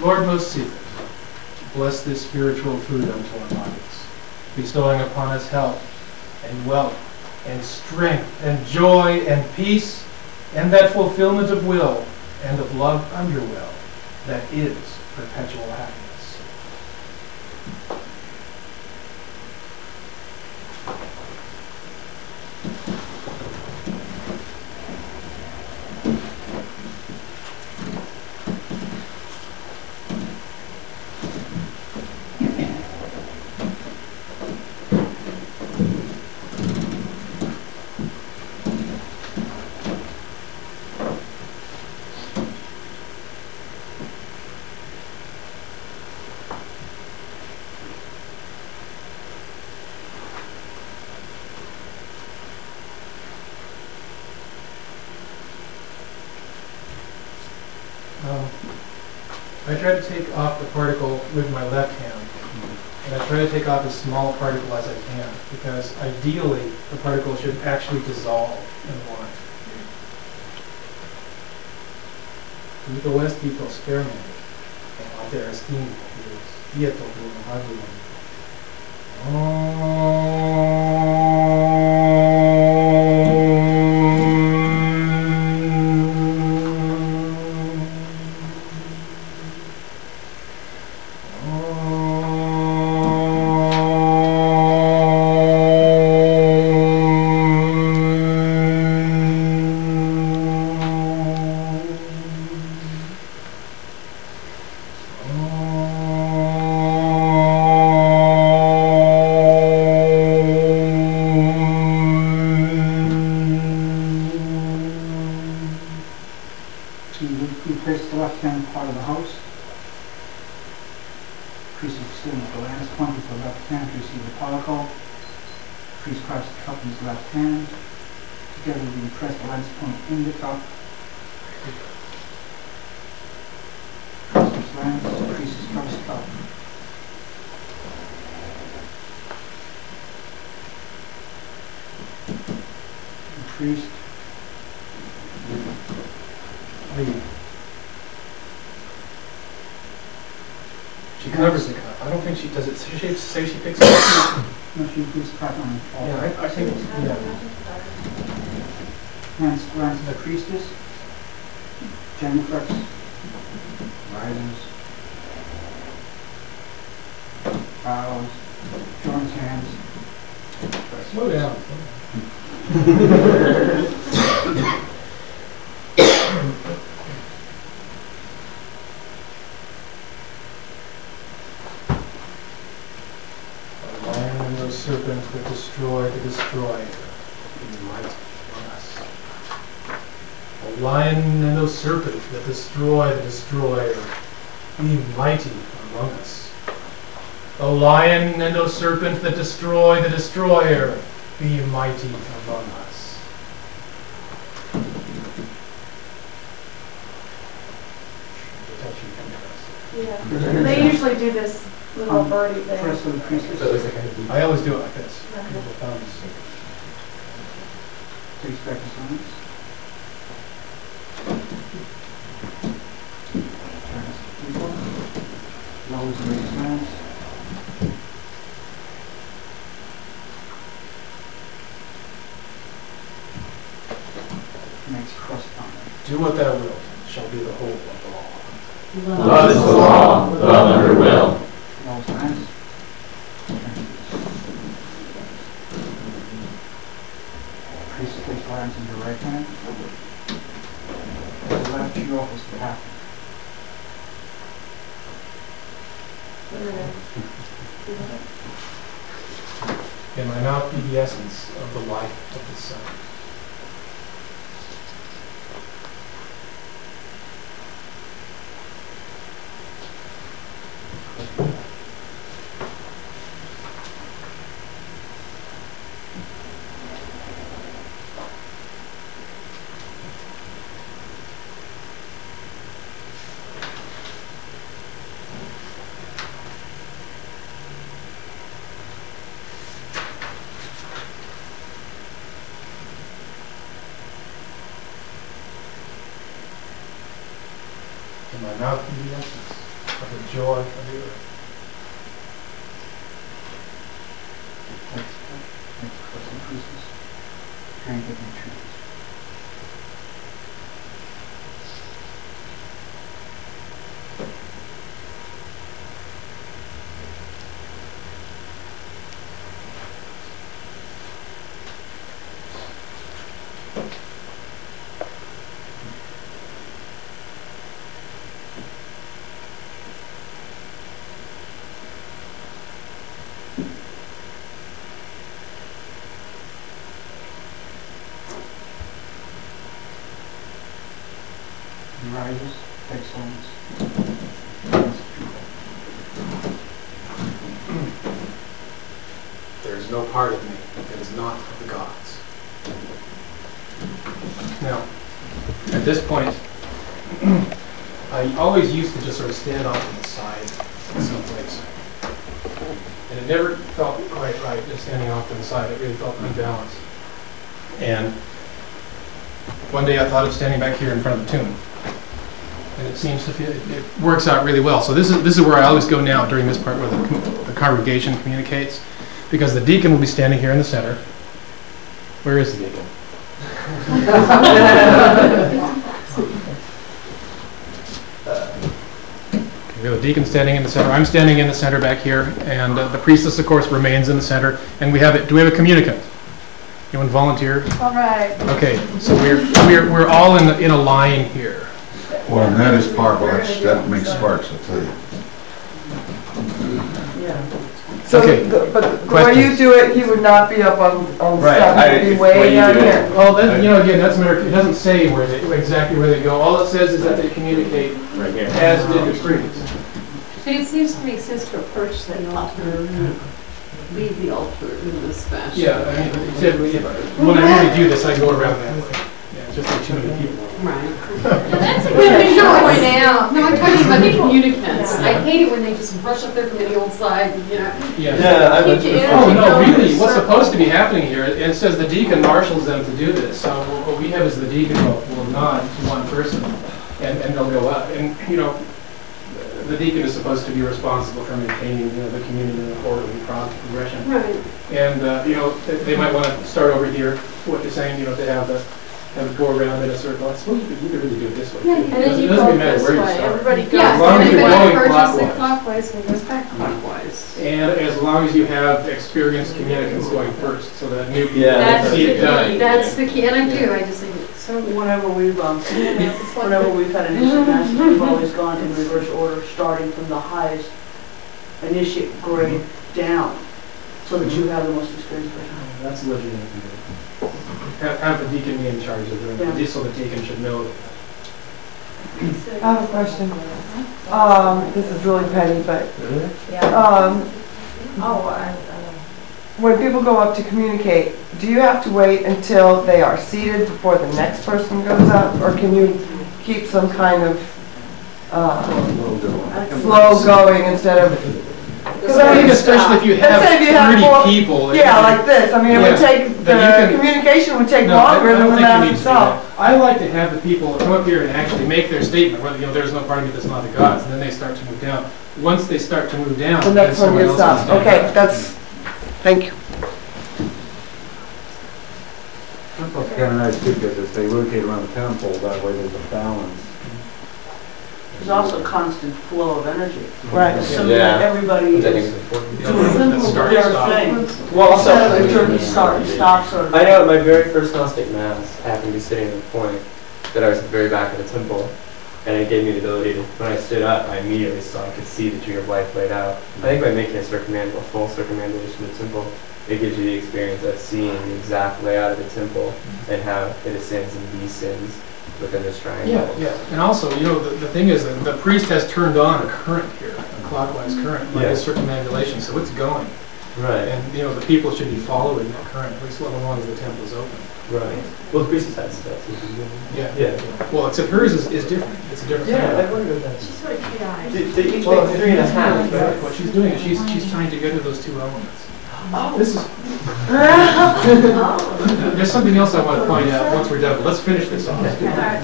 Lord most secret, bless this spiritual food unto our bodies, bestowing upon us health and wealth and strength and joy and peace and that fulfillment of will and of love under will that is perpetual happiness. I try to take off the particle with my left hand, and I try to take off as small a particle as I can, because ideally the particle should actually dissolve in wine. Vito vestito sperme, ante esteem, quieto, She covers the cup. I don't think she does it. She say she picks it up. No, she puts the cup on. Yeah, I think. Yeah. Hands around to the priestess. Genuflex. Rises. Bows. Joins hands. Slow down. Serpent that destroy the destroyer, be mighty among us. O lion and O serpent that destroy the destroyer, be mighty among us. O lion and O serpent that destroy the destroyer, be mighty among us. Yeah. They usually do this little birdie thing. I always do it like this. Takes back the silence. Lowers and raises hands. Makes cross palm. Do what thou wilt, shall be the whole of the law. Love is the law, love under will. Lowers hands. Priest takes hands in your right hand. With the left, she offers the half. In my mouth be the essence of the life of the sun. of the joy of the earth. Next person increases. Strength of the trees. Rises, excellence. There is no part of me that is not of the gods. Now, at this point, I always used to just sort of stand off to the side someplace. And it never felt quite right, just standing off to the side. It really felt unbalanced. And one day I thought of standing back here in front of the tomb. And it seems to feel, it works out really well. So this is where I always go now during this part where the congregation communicates, because the deacon will be standing here in the center. Where is the deacon? We have a deacon standing in the center. I'm standing in the center back here, and the priestess, of course, remains in the center. And we have it. Do we have a communicant? Anyone volunteer? All right. Okay, so we're all in a line here. Well, and that is powerful. That makes sparks, I'll tell you. Yeah. So, Okay. but the way you do it, he would not be up on Right, stuff, he'd be it's the way way you down do it. here. Well, that, again, that's American. It doesn't say exactly where they go. All it says is that they communicate, Right here. as did the priest. But it seems to make sense to approach the altar, leave the altar in this fashion. Yeah, I mean, when I really do this, I go around that way. Yeah, it's just like too many people. Right. That's a Well, good thing to sure. point out. No, I'm talking about the communicants. I hate it when they just brush up their committee old side, you know. Yeah. Keep your energy Oh, no, going. really, what's supposed to be happening here, it says the deacon marshals them to do this. So what we have is the deacon will nod to one person, and they'll go up. And, the deacon is supposed to be responsible for maintaining, the communion in an orderly progression. Right. And, they might want to start over here, what you're saying, to have it go around in a circle. I suppose you could really do it this way. Yeah, too. and And then It you doesn't go really matter this where you way. start. Everybody goes. Yeah, As long as and you're everybody going approaches it clockwise. clockwise and goes back clockwise. And as long as you have experienced communicants going first, so that new people Yeah. can see it done. That's the key, and I do, I just think it's so. Whenever we've had initiate masses, we've always gone in reverse order, starting from the highest initiate grade down, so that you have the most experienced person. That's legitimate. Have the deacon be in charge of them, Yeah. so the deacon should know. I have a question. This is really petty, but, when people go up to communicate, do you have to wait until they are seated before the next person goes up? Or can you keep some kind of, flow going instead of? I think especially if you have Let's say if you have 30 four- people. Yeah, like this. I mean, it would Yeah. take, Then you the communication would take No, I longer don't than the think you mass need to do itself. that. I like to have the people come up here and actually make their statement, whether, there's no part of me that's not the gods, and then they start to move down. Once they start to move down, The then next one someone gets else up. will stand Okay, up. that's, thank you. Temple's kind of nice too, because if they rotate around the temple, that way there's a balance. There's also constant flow of energy. Right. Assuming that everybody Which I think is is important. doing That's start, their stop. thing. Well, also, Instead of a jerky start and stop sort of. I know at my very first Gnostic Mass, I happened to be sitting in the point that I was at the very back of the temple, and it gave me the ability to, when I stood up, I immediately saw, I could see the tree of life laid out. I think by making a full circumambulation of the temple, it gives you the experience of seeing the exact layout of the temple and how it ascends and descends within this triangle. Yeah. And also, the thing is that the priest has turned on a current here, a clockwise current, by his circumambulation, so it's going. Right. And, the people should be following that current, at least as long as the temple's open. Right. Well, the priestess had stuff. Yeah. Yeah. Well, except hers is different. It's a different Yeah, kind I of- wondered that. She's sort of triage. They each make 3.5, Right. right? What she's doing is she's trying to get to those two elements. Oh. This is, Oh. there's something else I want to point out once we're done, but let's finish this off. All right.